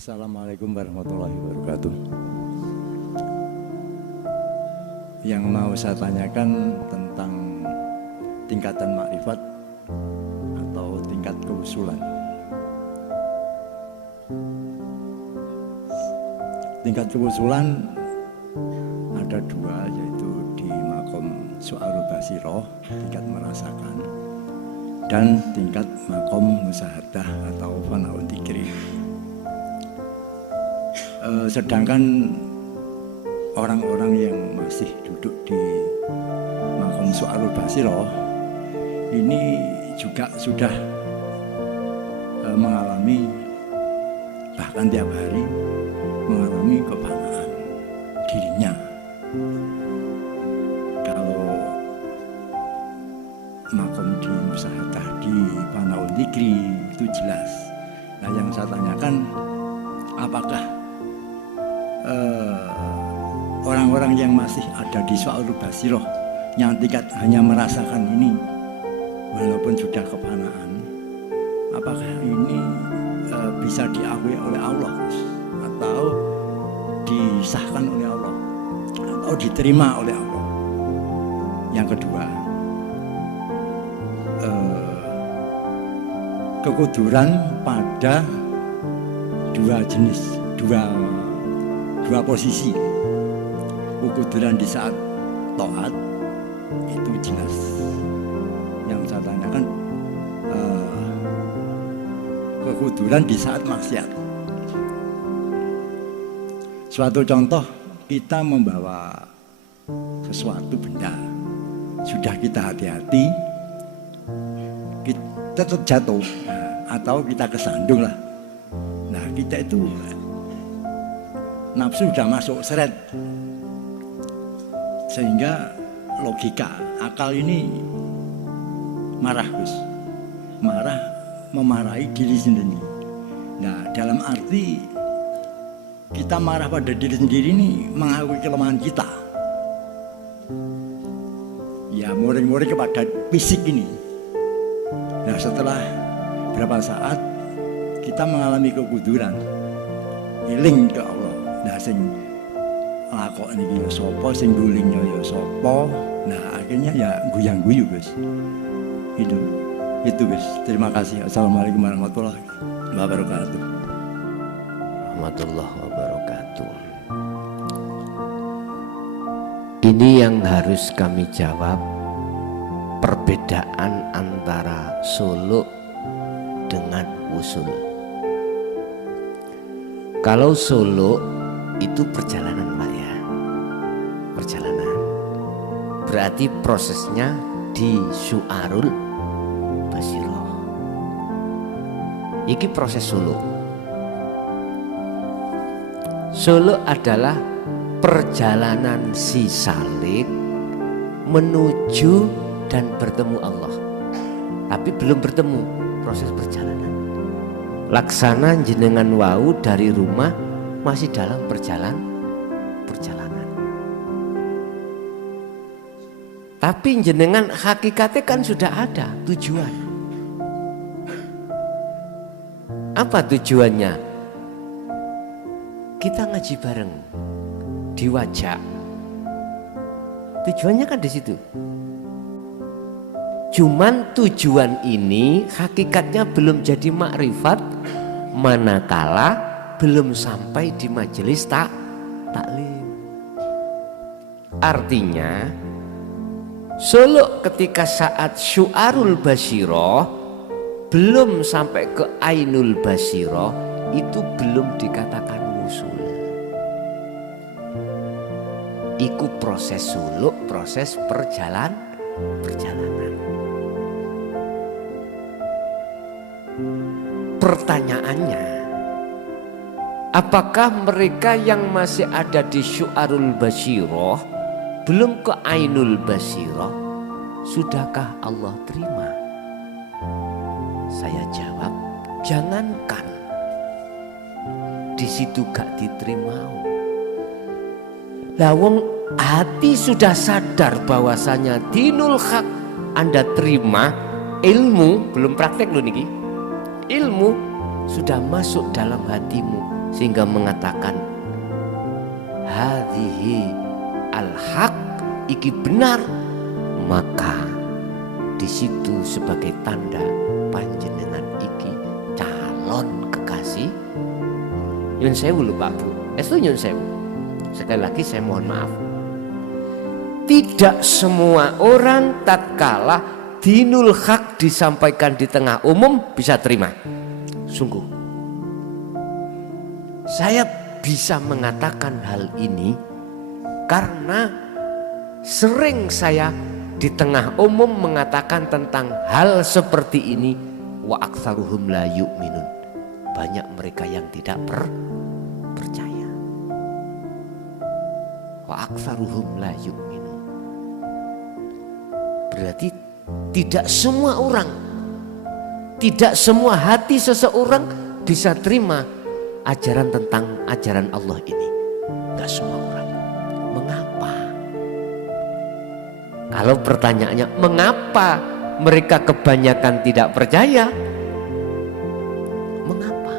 Assalamualaikum warahmatullahi wabarakatuh. Yang mau saya tanyakan tentang tingkatan makrifat atau tingkat keusulan. Tingkat keusulan ada dua, yaitu di makom su'arul basiroh, tingkat merasakan, dan tingkat makom musyahadah atau fanaul dzikri. Sedangkan orang-orang yang masih duduk di makom su'arul basiroh ini juga sudah mengalami, bahkan tiap hari mengalami kefanaan dirinya. Kalau makom di musyahadah, di fanaul dzikri itu jelas. Nah, yang saya tanyakan, apakah orang-orang yang masih ada di su'arul basiroh yang tingkat hanya merasakan ini walaupun sudah kefanaan, apakah ini bisa diakui oleh Allah atau disahkan oleh Allah atau diterima oleh Allah? Yang kedua, kekuduran pada dua jenis, dua posisi. Kekuduran di saat taat itu jelas. Yang saya tanyakan, kekuduran di saat maksiat. Suatu contoh, kita membawa sesuatu benda, sudah kita hati-hati, kita terjatuh, atau kita kesandung lah. Nah, kita itu nafsu sudah masuk seret, sehingga logika akal ini marah, Gus. Marah, memarahi diri sendiri. Nah, dalam arti kita marah pada diri sendiri ini mengakui kelemahan kita. Ya, muring-muring kepada fisik ini. Nah, setelah berapa saat kita mengalami kekuduran, iling ke Allah. Nah, sing lakok niki ya sapa, sing gulingnya ya sapa. Nah, akhirnya ya guyang-guyu, Gus. Itu Gus. Terima kasih. Assalamualaikum warahmatullahi wabarakatuh. Warahmatullahi wabarakatuh. Ini yang harus kami jawab, perbedaan antara suluk dengan usul. Kalau suluk itu perjalanan, Pak, ya, perjalanan. Berarti prosesnya di su'arul basiroh. Iki proses suluk. Suluk adalah perjalanan si salik menuju dan bertemu Allah, tapi belum bertemu, proses perjalanan. Laksana jenengan wau dari rumah masih dalam perjalanan. Tapi jenengan hakikatnya kan sudah ada tujuan. Apa tujuannya? Kita ngaji bareng di Wajak. Tujuannya kan di situ. Cuman tujuan ini hakikatnya belum jadi makrifat manakala belum sampai di majelis taklim. Artinya suluk ketika saat syu'arul basiroh belum sampai ke ainul basiroh, itu belum dikatakan wusul. Iku proses suluk, proses perjalanan. Pertanyaannya, apakah mereka yang masih ada di syu'arul basiroh belum ke ainul basiroh, sudahkah Allah terima? Saya jawab, jangankan di situ gak diterima. Lawang hati sudah sadar bahwasanya dinul hak Anda terima, ilmu belum praktek loh niki. Ilmu sudah masuk dalam hatimu, sehingga mengatakan hadhihi al-haq, iki benar, maka di situ sebagai tanda panjenengan iki calon kekasih. Nyun sewu lho Pak Bu, itu nyun sewu. Sekali lagi saya mohon maaf. Tidak semua orang tatkala dinul haq disampaikan di tengah umum bisa terima. Sungguh. Saya bisa mengatakan hal ini karena sering saya di tengah umum mengatakan tentang hal seperti ini. Wa aktsaruhum la yu'minun. Banyak mereka yang tidak percaya. Wa aktsaruhum la yu'minun. Berarti tidak semua orang, tidak semua hati seseorang bisa terima ajaran tentang ajaran Allah ini. Enggak semua orang. Mengapa? Kalau pertanyaannya mengapa mereka kebanyakan tidak percaya? Mengapa?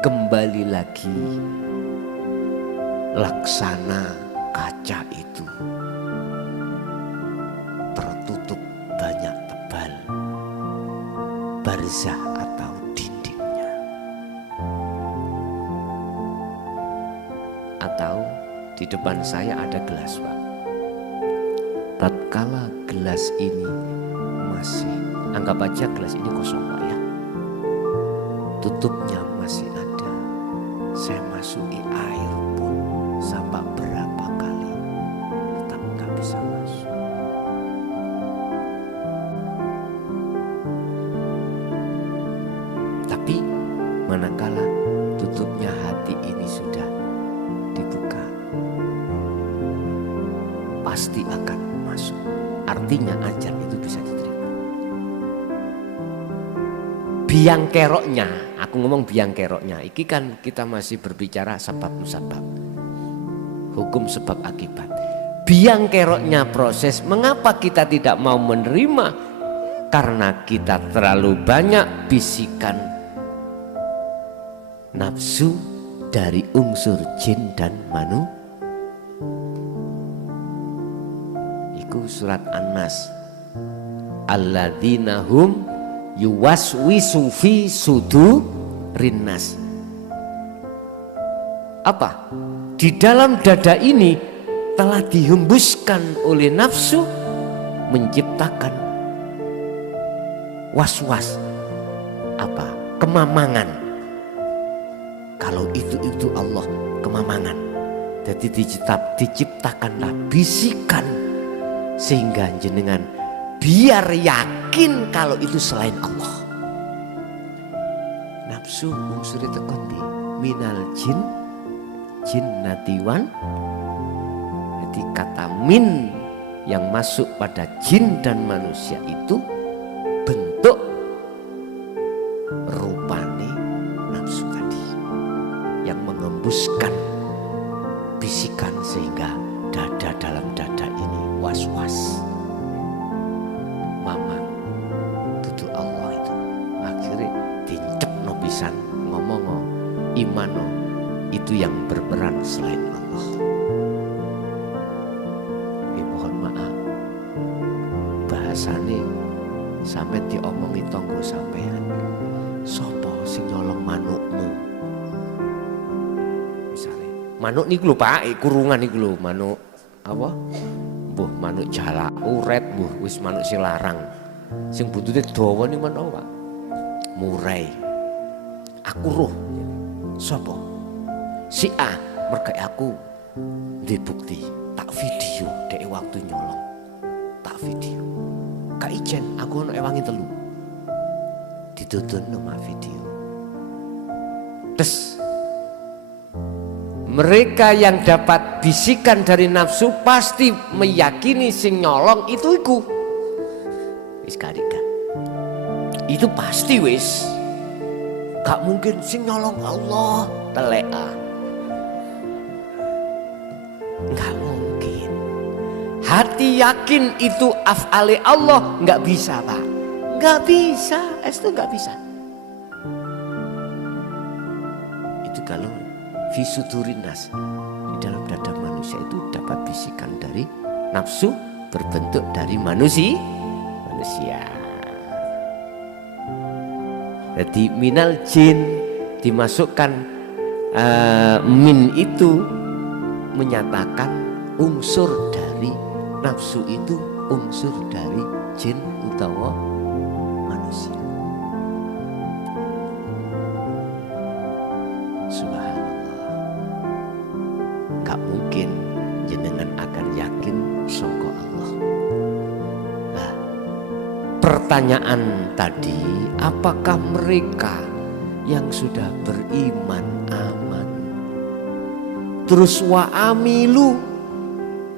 Kembali lagi, laksana kaca itu tertutup banyak tebal barzah atau dindingnya. Atau di depan saya ada gelas, Pak. Tatkala gelas ini masih, anggap aja gelas ini kosong, Pak ya. Tutupnya masih ada. Saya masuki air pun sampai berapa kali tetap nggak bisa masuk. Tapi manakala tutupnya hati ini sudah dibuka, pasti akan masuk. Artinya ajar itu bisa diterima. Biang keroknya, aku ngomong biang keroknya, iki kan kita masih berbicara sebab musabab, hukum sebab akibat. Biang keroknya proses mengapa kita tidak mau menerima, karena kita terlalu banyak bisikan nafsu dari unsur jin dan manusia. Iku surat An-Nas. Alladzina hum yuwaswisu fi sudurin nas. Apa? Di dalam dada ini telah dihembuskan oleh nafsu menciptakan was-was. Apa? Kemamangan. Kalau itu Allah kemamangan. Jadi diciptakanlah bisikan sehingga jenengan biar yakin kalau itu selain Allah. Nafsu unsur tekondi minal jin jinnatiwan. Jadi kata min yang masuk pada jin dan manusia itu bentuk rupane nafsu tadi yang mengembuskan bisikan sehingga dada dalam dada ini was-was. Mama tutu Allah itu akhirnya dicepno pisan ngomong imano itu yang berperan selain Allah. Mohon maaf bahasane sampai diomongi tonggo sampean. Sopo sing nyolong manukmu? Misalnya manuk niku lho Pak, kurungan niku lho, manuk apa? Mbuh manuk jalak uret, mbuh wis manuk sing larang. Sing buntute dawa niku manuk Pak. Murai. Aku roh. Sopo? Si A, mergo aku ndek bukti, tak video dek waktu nyolong. Tak video. Kak Ijen, aku ono ewangi telu. Dituturno mak video. Terus mereka yang dapat bisikan dari nafsu pasti meyakini sing nyolong itu iku. Wis kadika. Itu pasti wis. Gak mungkin sing nyolong Allah teleka. Gak mungkin. Hati yakin itu af'ali Allah gak bisa Pak. Gak bisa, itu gak bisa. Itu kalau fisudurinas, di dalam dada manusia itu dapat bisikan dari nafsu berbentuk dari manusia. Jadi minal jin dimasukkan min itu menyatakan unsur dari nafsu itu unsur dari jin utawa manusia. Subhanallah, gak mungkin jenengan akan yakin sangka Allah. Nah, pertanyaan tadi, apakah mereka yang sudah beriman aman terus wa amilu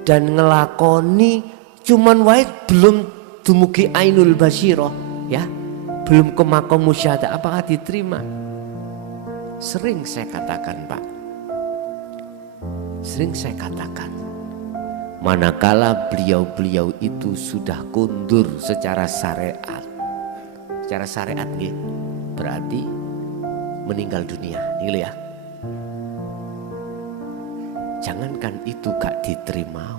dan ngelakoni cuman wae belum dumugi ainul basyirah, ya, belum ke makom musyahadah, apakah diterima? Sering saya katakan, Pak, sering saya katakan, manakala beliau-beliau itu sudah kundur secara syariat nih, berarti meninggal dunia, nih ya. Jangankan itu gak diterima.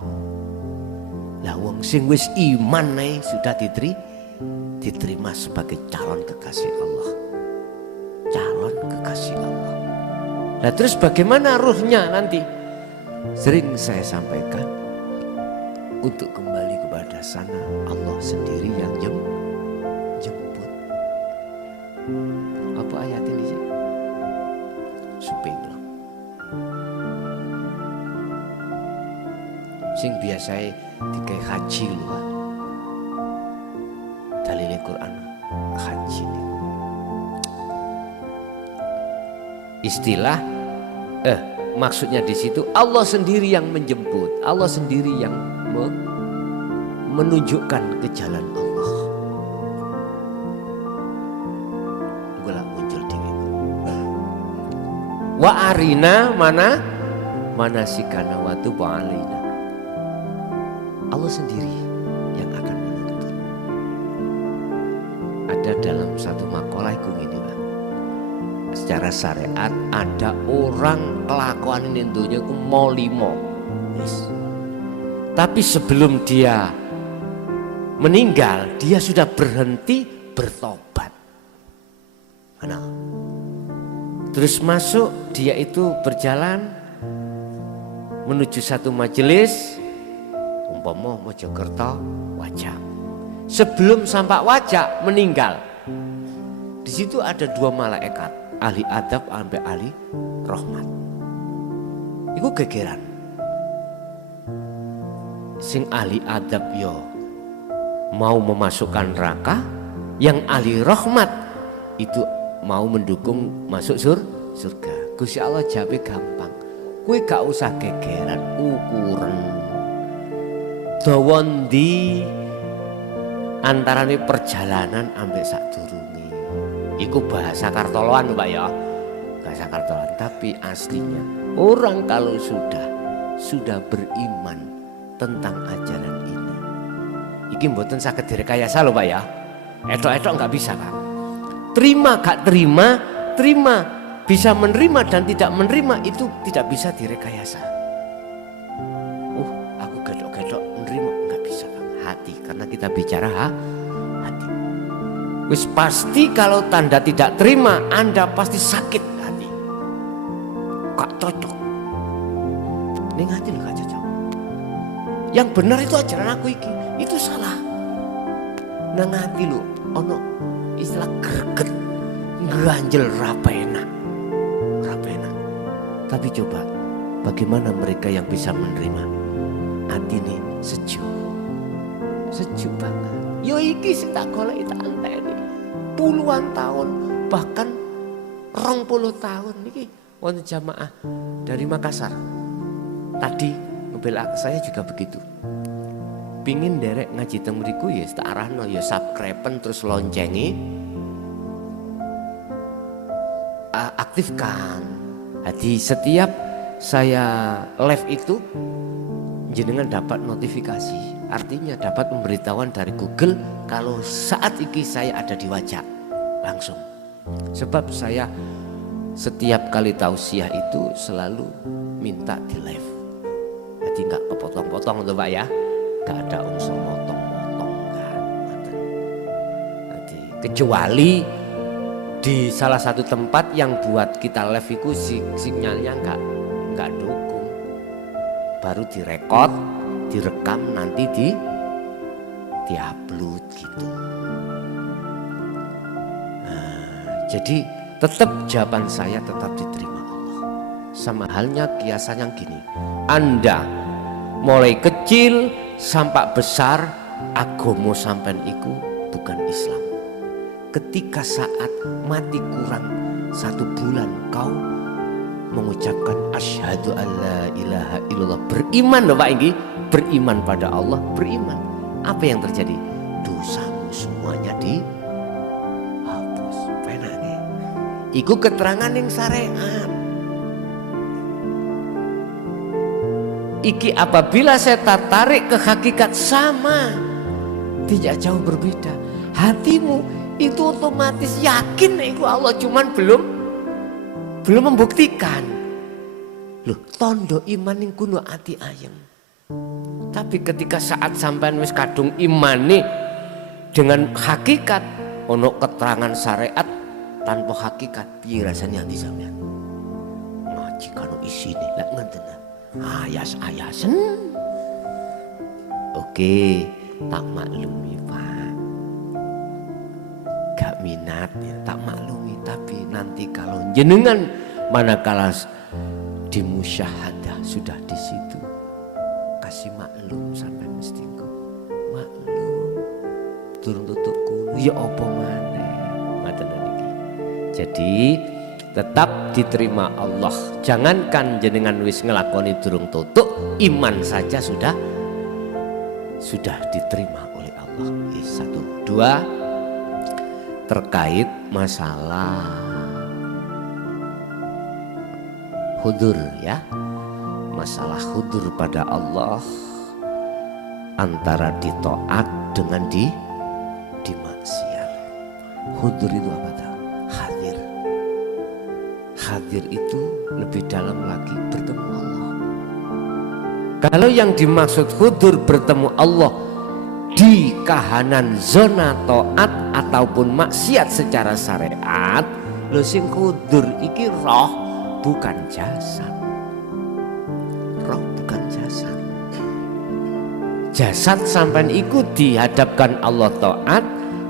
Lah wong sing wis iman nih sudah diterima sebagai calon kekasih Allah. Calon kekasih Allah. Nah terus bagaimana ruhnya nanti? Sering saya sampaikan, untuk kembali kepada sana Allah sendiri yang jemput. Apa ayat ini sih? Suping lah. Sing biasa dikai haji lho Pak. Dalil Quran haji ini. Istilah maksudnya di situ Allah sendiri yang menjemput, Allah sendiri yang menunjukkan ke jalan Allah. Gula muncul dewi. Wa arina mana sikana wa tubu alaina. Allah sendiri yang akan menuntun. Ada dalam satu makalah ini Pak. Secara syariat ada orang kelakuan ini dunia ku mau limo. Yes. Tapi sebelum dia meninggal, dia sudah berhenti bertobat. Mana? Terus masuk, dia itu berjalan menuju satu majelis, umpama Mojokerto, Wajak. Sebelum sampai Wajak meninggal, di situ ada dua malaikat, ahli adab sampai ahli rahmat. Iku gegeran. Sing ahli adab yo mau memasukkan neraka, yang ahli rahmat itu mau mendukung masuk surga. Gusti Allah jawabnya gampang. Kowe gak usah gegeran, ukuran dawa ndi antarane perjalanan ambek sadurunge. Iku bahasa Kartoloan Pak ya. Bahasa Kartoloan, tapi aslinya orang kalau sudah beriman tentang ajaran ini, iki mboten saged direkayasa lho Pak ya. Etok-etok nggak bisa Pak. Terima gak terima, terima. Bisa menerima dan tidak menerima itu tidak bisa direkayasa. Aku gedok-gedok menerima, nggak bisa Pak. Hati, karena kita bicara hati. Wis pasti kalau tanda tidak terima, Anda pasti sakit hati. Gak cocok. Ning hati lho gak cocok. Yang benar itu ajaran aku iki, itu salah. Nang hati lho ono istilah greget, ngganjel ra enak. Tapi coba bagaimana mereka yang bisa menerima? Hati ini sejuk banget. Yo iki sing tak golek tak anteni. Puluhan tahun, bahkan 20 tahun iki wonten jamaah dari Makassar. Tadi mobil saya juga begitu. Pingin derek ngaji teng mriku ya tak arahno ya subscribe terus loncengi. Aktifkan. Jadi setiap saya live itu jenengan dapat notifikasi, artinya dapat pemberitahuan dari Google kalau saat ini saya ada di Wajak langsung. Sebab saya setiap kali tausiah itu selalu minta di live. Jadi nggak kepotong-potong tuh Pak ya, nggak ada unsur motong-motong, nggak. Jadi kecuali di salah satu tempat yang buat kita live itu sinyalnya nggak dukung, baru direkod, direkam, nanti diupload gitu. Jadi tetap jawaban saya tetap diterima Allah. Sama halnya kiasan yang gini, Anda mulai kecil sampai besar agomo sampean iku bukan Islam. Ketika saat mati kurang 1 bulan kau mengucapkan asyhadu alla ilaha illallah, beriman loh Pak ini, beriman pada Allah, beriman. Apa yang terjadi? Dosamu semuanya dihapus. Penake. Iku keterangan yang syariat. Iki apabila saya tarik ke hakikat sama, tidak jauh berbeda. Hatimu itu otomatis yakin iku Allah, cuman belum membuktikan. Loh, tondo iman ning kuno ati ayem. Tapi ketika saat sampean wis kadung imani dengan hakikat, ono keterangan syariat tanpa hakikat, piye rasane ati sampean? Ngaji karo isine lek ngenten. Ayas-ayasen. Oke, tak maklumi Pak. Gak minat ya, tak maklumi. Tapi nanti kalau jenengan manakala di musyahadah sudah di situ, kasih maklum sampai mesti kok maklum. Turun tutuk kulo ya apa maneh. Ngoten niki. Jadi tetap diterima Allah. Jangankan jenengan wis ngelakoni durung tutuk, iman saja sudah diterima oleh Allah. 1, 2, terkait masalah hudur ya. Masalah hudur pada Allah antara ditaat dengan di maksiat. Hudur itu apa tak? Hadir itu lebih dalam lagi bertemu Allah. Kalau yang dimaksud hudur bertemu Allah di kahanan zona taat ataupun maksiat secara syariat, lho sing hudur iki roh bukan jasad. Roh bukan jasad. Jasad sampean iku dihadapkan Allah taat,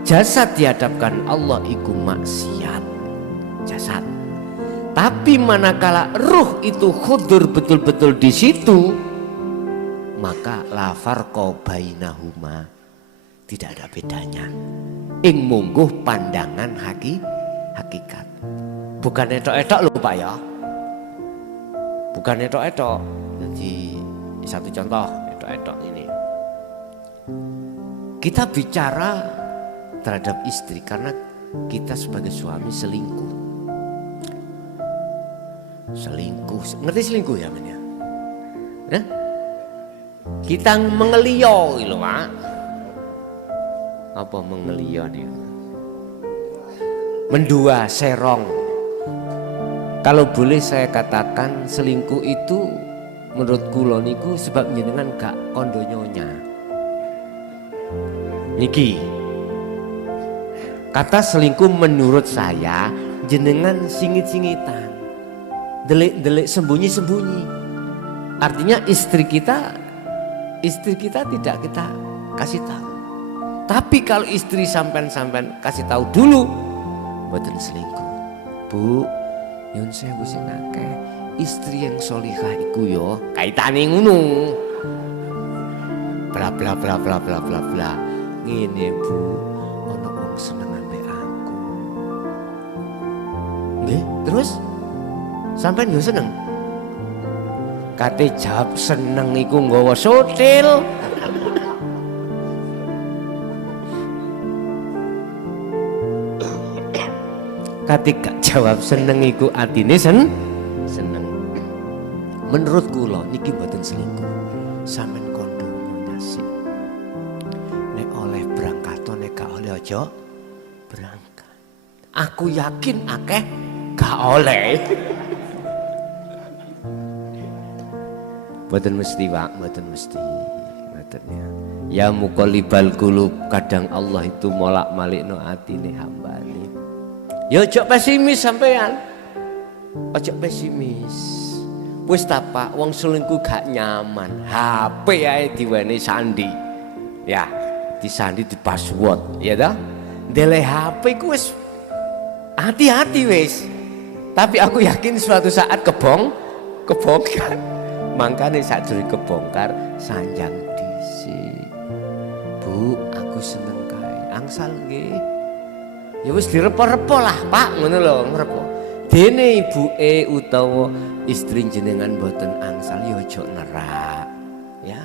jasad dihadapkan Allah iku maksiat. Jasad. Tapi manakala ruh itu khudur betul-betul di situ, maka la farqa bainahuma, tidak ada bedanya. Ing mungguh pandangan hakikat. Bukan etok-etok lho Pak ya. Bukan etok-etok. Jadi satu contoh etok-etok ini. Kita bicara terhadap istri karena kita sebagai suami selingkuh. Ngerti selingkuh ya men ya? Kita mengelio gitu Pak. Apa mengelio nih? Mendua serong. Kalau boleh saya katakan selingkuh itu menurut kula niku sebab jenengan gak kondo nyonya. Niki kata selingkuh menurut saya jenengan singit-singitan, delik-delik sembunyi-sembunyi. Artinya istri kita tidak kita kasih tahu. Tapi kalau istri sampean kasih tahu dulu, mboten selingkuh. Bu, nyun sewu sing akeh, istri yang solihah iku yo kaitane ngono. Bla bla bla bla bla bla bla. Ngene Bu, ono wong seneng ambek aku. Nggih, terus sampean yo seneng? Kate jawab seneng iku nggawa sotil. Ketika jawab seneng iku atine seneng. Menurut kula niki mboten selingkuh. Sampeyan kondo nyasi. Nek oleh berangkat nek gak oleh aja berangkat. Aku yakin akeh gak oleh. Mboten mesti Pak, mboten mesti. Ngoten ya. Ya muqallibal qulub, kadang Allah itu molak-malikno atine hambane. Ya ojo pesimis sampean. Ojo pesimis. Wis ta Pak, wong selingkuh gak nyaman. HP ae diweni sandi. Ya, disandi di password, ya dah. Deleh HP ku wis hati-hati wis. Tapi aku yakin suatu saat kebongkar. Makanya saat dulu kebongkar sanjang dhisik. Bu, aku seneng kae. Angsal nggih. Ya wis direpo-repo lah, Pak, ngono lho, ngrepo. Dene ibuke utawa istri jenengan boten angsal ya aja nerak. Ya.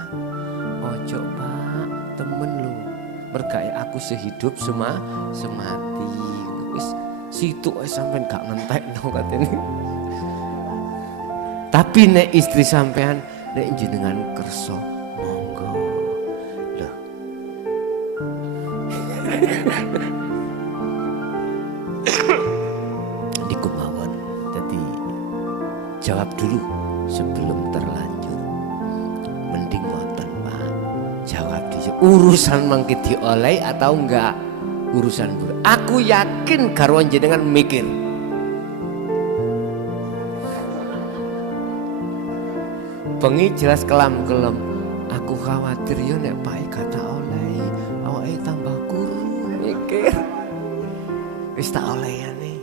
Ojo, Pak, temen lho. Mergae aku sehidup semati. Wis situ ae sampean gak ngentekno katene. Tapi nek istri sampean nek jenengan kersa monggo. Loh. Niku mawon. Dadi jawab dulu sebelum terlanjur. Mending ngoten, Pak. Jawab dhisik. Urusan mangke dioleh atau enggak? Urusan buru. Aku yakin garwan jenengan mikir. Bengi jelas kelam-kelam. Aku khawatir yo nek Pak kata oleh, awake tambah kuru mikir. Wis tak olehane.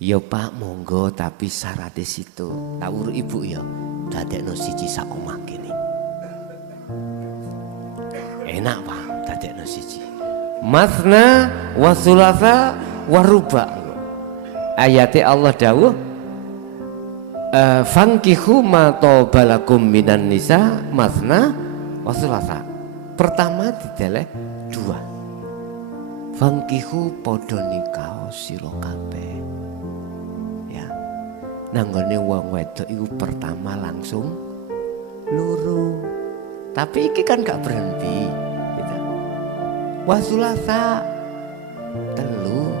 Yo Pak monggo tapi syarat situ. Tawur Ibu yo dadekno siji sak omah kene. Enak Pak dadekno siji. Masna wa thulatha wa ruba. Ayate Allah dawuh fankihu ma tobalakum minan nisa masna wa thulatha. Pertama dideleh dua. Fankihu padha nikah sira kabeh. Ya. Nanggone wong wedok iku pertama langsung loro. Tapi iki kan gak berhenti. Gitu. Wa thulatha telu.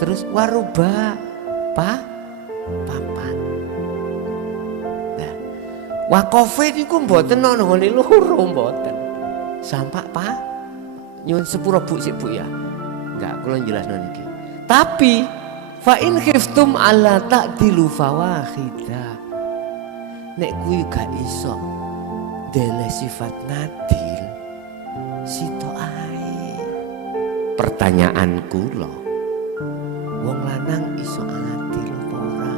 Terus waruba papat. Wakofe niku mboten ana nggone loro mboten. Sampak Pak. Nyuwun sepura Bu sik Bu ya. Enggak kula jelasno niki. Tapi fa in khiftum alla ta'dilu fawahida. Nek kuwi gak iso dele sifat nadil sito ae. Pertanyaanku lho. Wong lanang iso adil apa ora?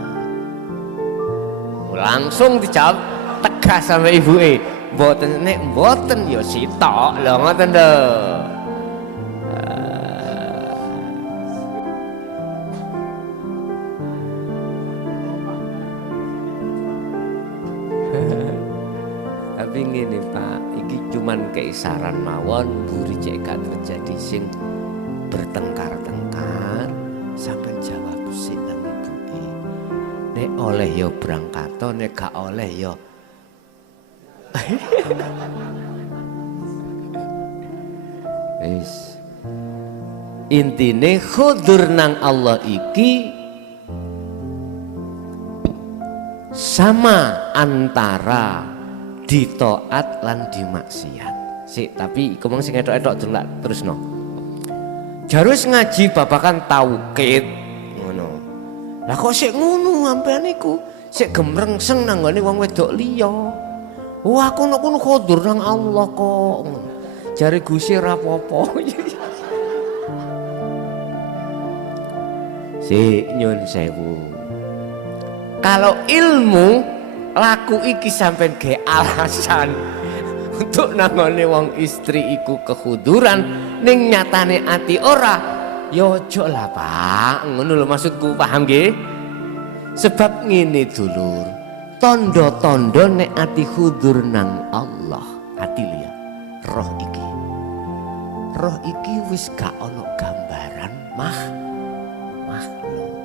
Langsung dijawab tegas sama ibuke. Mboten nek mboten ya sitok lho ngoten lho. Tapi ngene Pak, iki cuman keisaran mawon, buri cek gak terjadi sing bertengkar-tengkar sampai jawab sik nang ibuke. Nek oleh ya berangkat, nek gak oleh ya wis. Intine khudur nang Allah iki sama antara ditaat lan dimaksiat. Sik, tapi iku mung sing etok-etok terusno. Jarus ngaji babakan tauhid ngono. Lah kok sik ngono sampean niku? Sik gemrengseng nang nggone wong wedok liya. Wah, aku nek kono khudur nang Allah kok. Jare Gusti ora apa-apa. Sik nyun sewu. Kalau ilmu laku iki sampean ge alasan untuk nangone wong istri iku kekhuduran ning nyatane ati ora, ya aja lah Pak. Ngono lho maksudku, paham nggih? Sebab ngene dulur. Tondo-tondo nek ati khudur nang Allah, ati liya. Roh iki wis gak ono gambaran makhluk.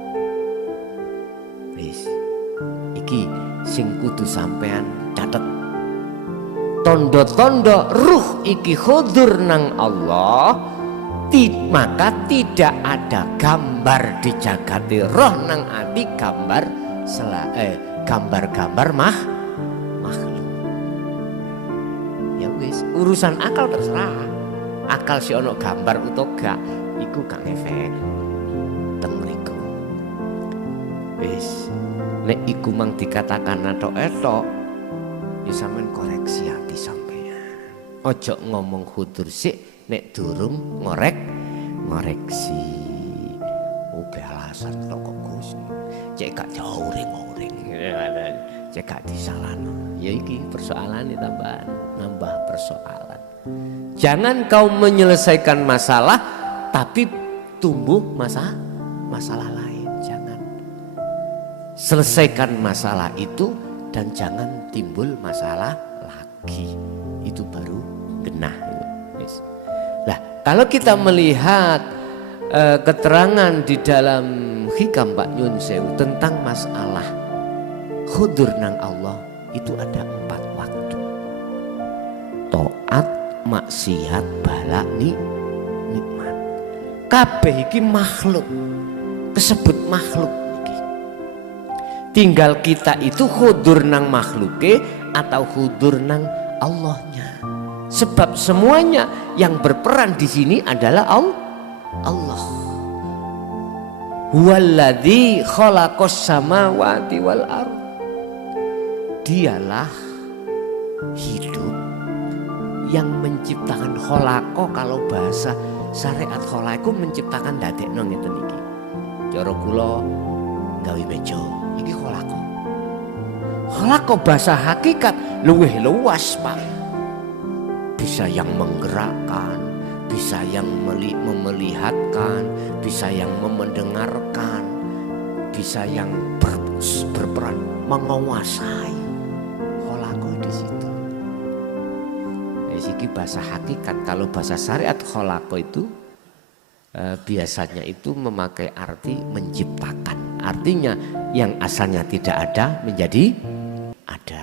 Wis. Iki sing kudu sampean catet. Tondo-tondo ruh iki khudur nang Allah maka tidak ada gambar di jagati roh nang ati gambar-gambar makhluk. Ya wis, urusan akal terserah. Akal si ono gambar utawa gak iku gak ngefek teng mriku. Wis, nek iku mang dikatakan etok-etok ya sampean koreksi hati sampean. Ojo ngomong khudur sik nek durung ngoreksi. Oke alasan tok kok Gus. Cek gak jauring-uring. Cek gak disalahno. Ya iki persoalan tambahan, nambah persoalan. Jangan kau menyelesaikan masalah tapi tumbuh masalah lain. Jangan. Selesaikan masalah itu dan jangan timbul masalah lagi. Itu baru genah. Yes. Nah, kalau kita melihat keterangan di dalam hikam Pak Nyun Sewu tentang masalah khudur nang Allah itu ada 4 waktu. Taat, maksiat, bala, nikmat. Kabeh iki makhluk, kesebut makhluk iki. Tinggal kita itu khudur nang makhluke atau khudur nang Allahnya. Sebab semuanya yang berperan di sini adalah Allah. Huwaladzi khalaqas samawati wal ardh. Dialah hidup yang menciptakan kholako. Kalau bahasa syariat kholako menciptakan dadekno ngeten iki. Cara kula gawe meja iki kholako. Kholako bahasa hakikat luwih luas, Pak. Bisa yang menggerakkan, bisa yang memelihatkan, bisa yang mendengarkan, bisa yang berperan menguasai. Kholako di situ. Iki bahasa hakikat. Kalau bahasa syariat kholako itu biasanya itu memakai arti menciptakan. Artinya yang asalnya tidak ada menjadi ada.